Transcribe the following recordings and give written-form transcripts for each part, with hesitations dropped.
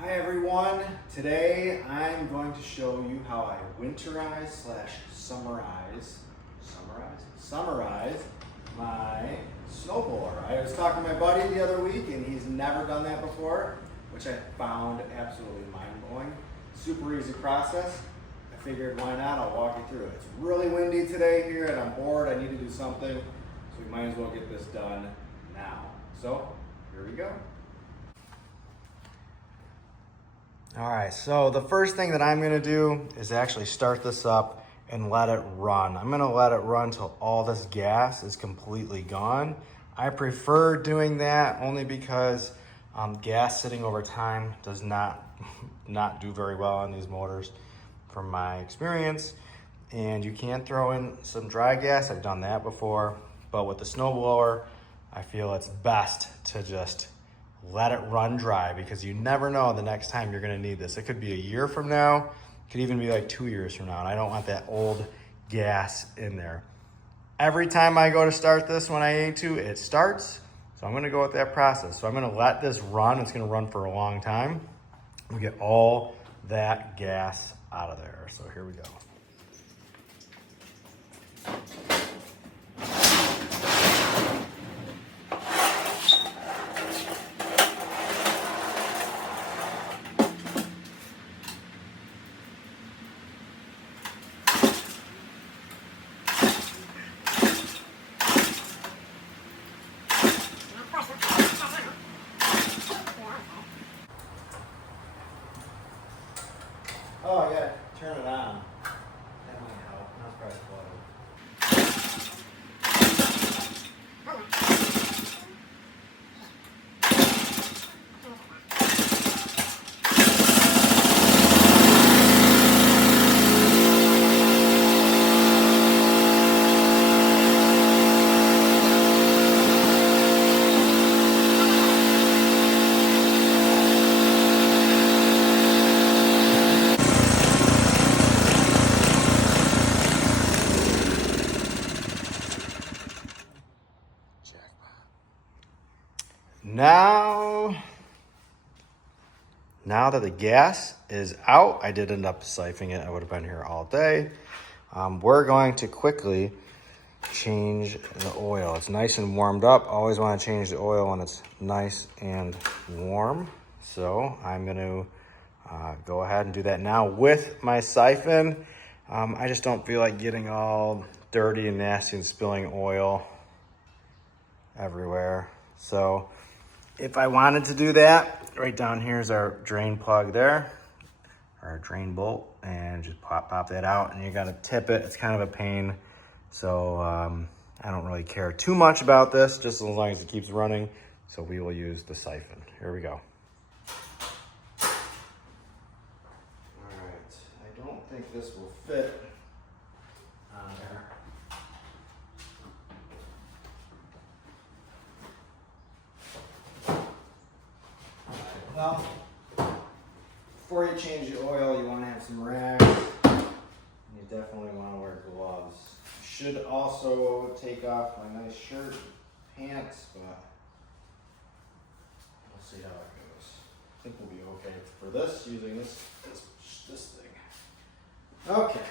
Hi everyone, today I'm going to show you how I winterize slash summarize my snowblower. I was talking to my buddy the other week and he's never done that before, which I found absolutely mind-blowing. Super easy process. I figured why not, I'll walk you through it. It's really windy today here and I'm bored, I need to do something, so we might as well get this done now. So, here we go. All right, so the first thing that I'm gonna do is actually start this up and let it run. I'm gonna let it run till all this gas is completely gone. I prefer doing that only because gas sitting over time does not do very well on these motors from my experience. And you can throw in some dry gas, I've done that before, but with the snowblower, I feel it's best to just let it run dry because you never know the next time you're gonna need this. It could be a year from now, it could even be like 2 years from now, and I don't want that old gas in there. Every time I go to start this when I need to, it starts, so I'm gonna go with that process. So I'm gonna let this run, it's gonna run for a long time. We get all that gas out of there, so here we go. Oh yeah, turn it on. That might help. Now press play. Now that the gas is out, I did end up siphoning it. I would have been here all day. We're going to quickly change the oil. It's nice and warmed up. Always want to change the oil when it's nice and warm. So I'm going to go ahead and do that now with my siphon. I just don't feel like getting all dirty and nasty and spilling oil everywhere. So if I wanted to do that, right down here is our drain plug there, our drain bolt, and just pop that out, and you gotta tip it. It's kind of a pain, so I don't really care too much about this, just as long as it keeps running. So we will use the siphon. Here we go. All right, I don't think this will fit on there. Well, before you change the oil, you want to have some rags. You definitely want to wear gloves. You should also take off my nice shirt, pants, but we'll see how it goes. I think we'll be okay for this, using this thing. Okay.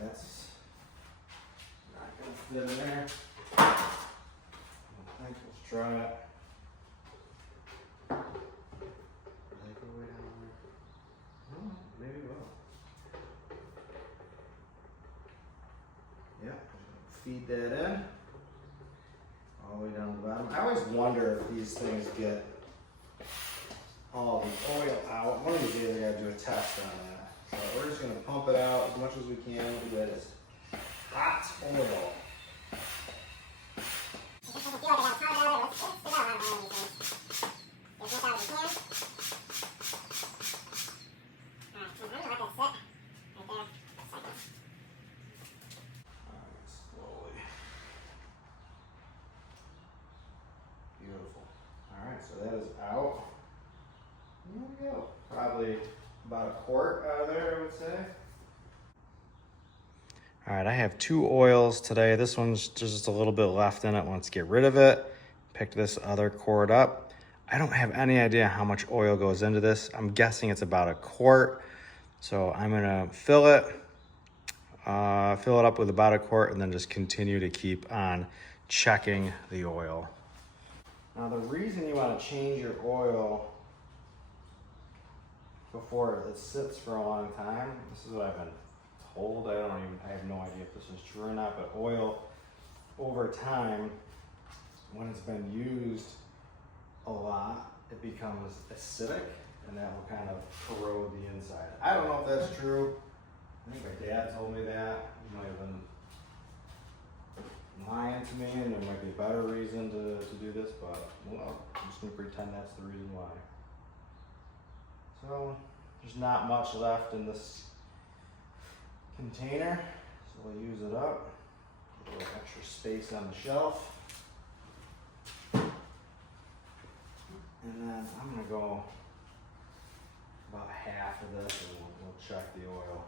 That's not gonna fit in there. I think let's try it. Does it go way down there? Oh, maybe it will. Yeah, feed that in all the way down to the bottom. I always wonder if these things get all the oil out. One of these days I gotta do a test on that. So we're just going to pump it out as much as we can with this hot oil. Slowly. Beautiful. All right, so that is out. There we go. Probably about a quart out of there, I would say. All right, I have 2 oils today. This one's just a little bit left in it. Let's get rid of it. Pick this other quart up. I don't have any idea how much oil goes into this. I'm guessing it's about 1 quart. So I'm gonna fill it up with about 1 quart and then just continue to keep on checking the oil. Now the reason you wanna change your oil before it sits for a long time, this is what I've been told. I have no idea if this is true or not, but oil over time, when it's been used a lot, it becomes acidic and that will kind of corrode the inside. I don't know if that's true. I think my dad told me that. He might have been lying to me and there might be a better reason to do this, but well, I'm just gonna pretend that's the reason why. So there's not much left in this container, so we'll use it up. A little extra space on the shelf. And then I'm gonna go about half of this and we'll check the oil.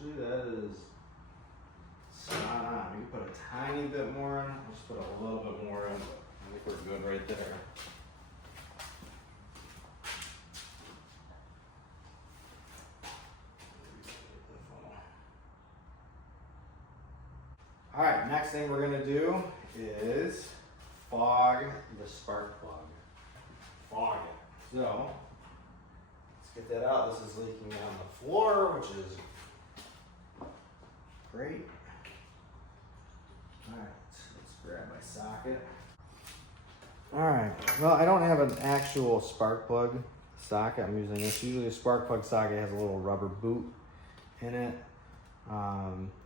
Actually, that is spot on. You can put a tiny bit more in. I'll just put a little bit more in. I think we're good right there. All right, next thing we're gonna do is fog the spark plug. Fog it. So, let's get that out. This is leaking on the floor, which is great. All right, let's grab my socket. All right, well, I don't have an actual spark plug socket. I'm using this. Usually a spark plug socket has a little rubber boot in it.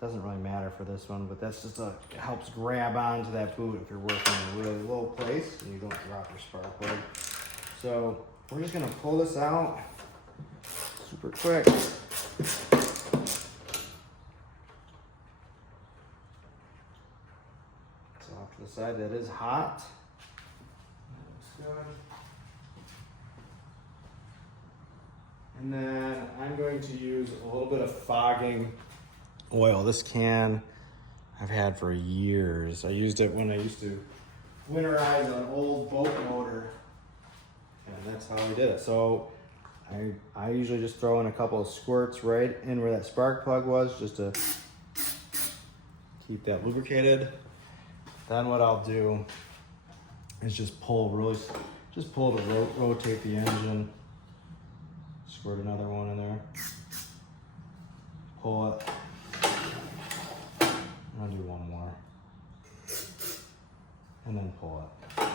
Doesn't really matter for this one, but that's just it helps grab onto that boot if you're working in a really low place and you don't drop your spark plug. So we're just gonna pull this out super quick. So off to the side, that is hot. That looks good. And then I'm going to use a little bit of fogging oil. This can I've had for years. I used it when I used to winterize an old boat motor, and that's how I did it. So I usually just throw in a couple of squirts right in where that spark plug was, just to keep that lubricated. Then what I'll do is just pull to rotate the engine. Squirt another one in there. Pull it. I'll do one more. And then pull it.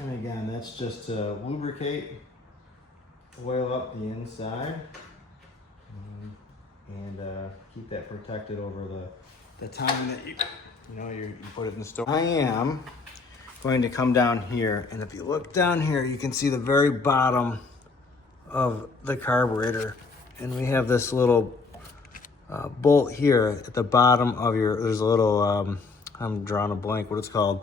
And again, that's just to lubricate, oil up the inside, and keep that protected over the time that you put it in the store. I am going to come down here, and if you look down here, you can see the very bottom of the carburetor, and we have this little bolt here at the bottom of there's a little, I'm drawing a blank what it's called,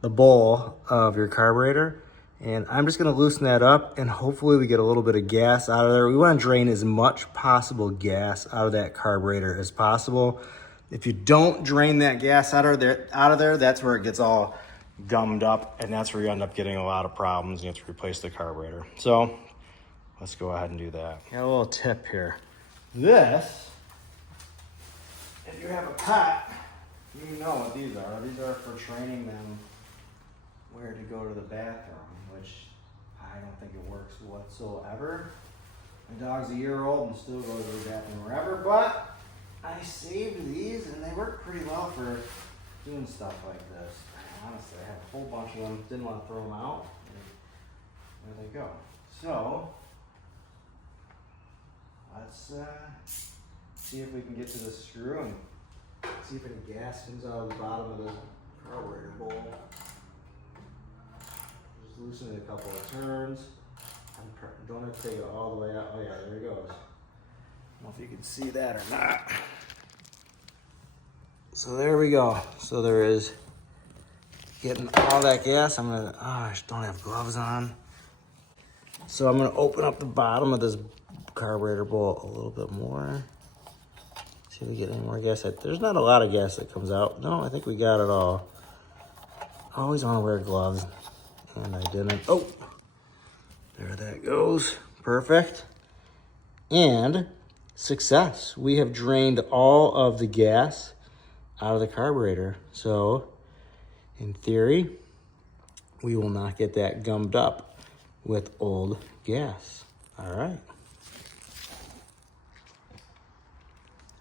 the bowl of your carburetor. And I'm just gonna loosen that up and hopefully we get a little bit of gas out of there. We wanna drain as much possible gas out of that carburetor as possible. If you don't drain that gas out of there, that's where it gets all gummed up, and that's where you end up getting a lot of problems. You have to replace the carburetor. So let's go ahead and do that. Got a little tip here. This, if you have a pet, you know what these are. These are for training them where to go to the bathroom, which I don't think it works whatsoever. My dog's a year old and still goes to the bathroom wherever, but I saved these and they work pretty well for doing stuff like this. Honestly, I have a whole bunch of them. Didn't want to throw them out. And there they go. So let's see if we can get to the screw and see if any gas comes out of the bottom of the carburetor bowl. Just loosen it a couple of turns. I'm gonna take it all the way out. Oh yeah, there it goes. I don't know if you can see that or not. So there we go. So there is getting all that gas. I'm gonna, I just don't have gloves on. So I'm gonna open up the bottom of this carburetor bowl a little bit more. See if we get any more gas. There's not a lot of gas that comes out. No, I think we got it all. I always wanna wear gloves, and I didn't. Oh, there that goes. Perfect. And success. We have drained all of the gas out of the carburetor. So in theory, we will not get that gummed up with old gas. All right.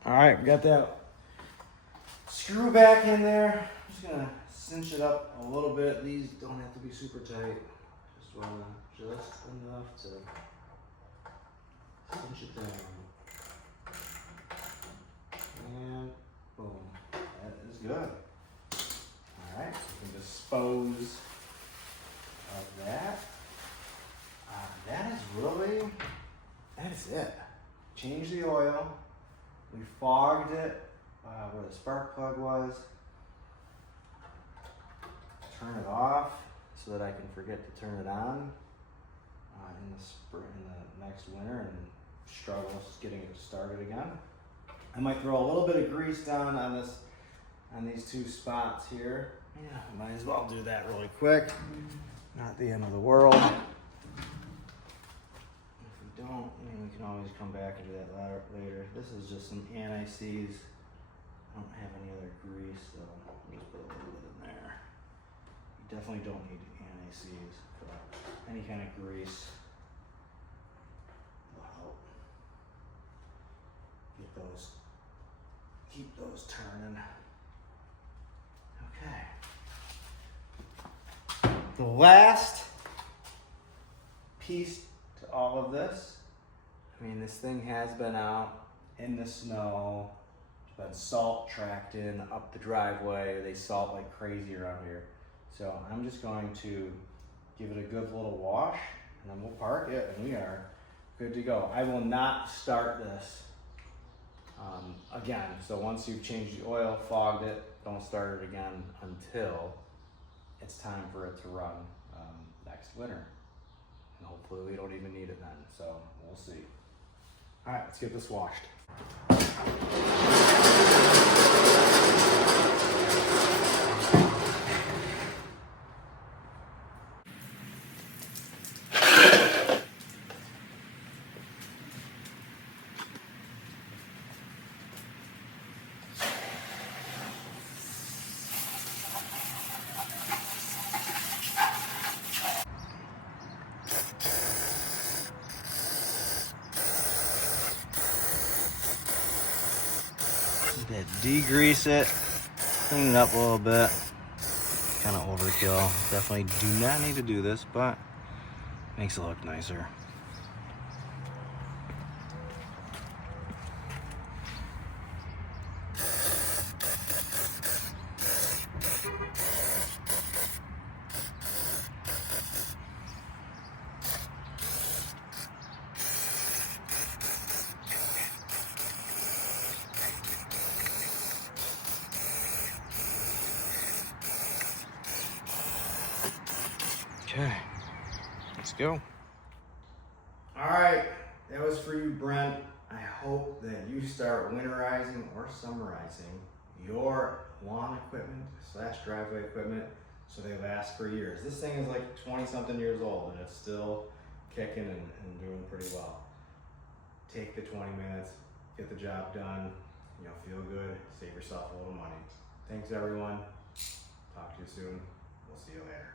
All right, we got that screw back in there. I'm just gonna cinch it up a little bit. These don't have to be super tight. Just wanna, just enough to cinch it down. And boom, that is good. All right, we can dispose of that. That is it. Change the oil. We fogged it where the spark plug was. Turn it off so that I can forget to turn it on in the next winter and struggle getting it started again. I might throw a little bit of grease down on these two spots here. Yeah, might as well do that really quick. Not the end of the world. If we don't, we can always come back and do that later. This is just some anti-seize. I don't have any other grease, so I'll just put a little bit in there. You definitely don't need anti-seize, but any kind of grease will help keep those turning. Okay. The last piece to all of this, I mean, this thing has been out in the snow, it's been salt tracked in up the driveway. They salt like crazy around here. So I'm just going to give it a good little wash and then we'll park it and we are good to go. I will not start this again. So once you've changed the oil, fogged it, don't start it again until it's time for it to run next winter. And hopefully we don't even need it then, so we'll see. All right, let's get this washed. Degrease it, clean it up a little bit. Kind of overkill. Definitely do not need to do this, but makes it look nicer. Okay, let's go. All right, that was for you, Brent. I hope that you start winterizing or summarizing your lawn equipment / driveway equipment so they last for years. This thing is like 20 something years old and it's still kicking and doing pretty well. Take the 20 minutes, get the job done, feel good, save yourself a little money. Thanks everyone. Talk to you soon. We'll see you later.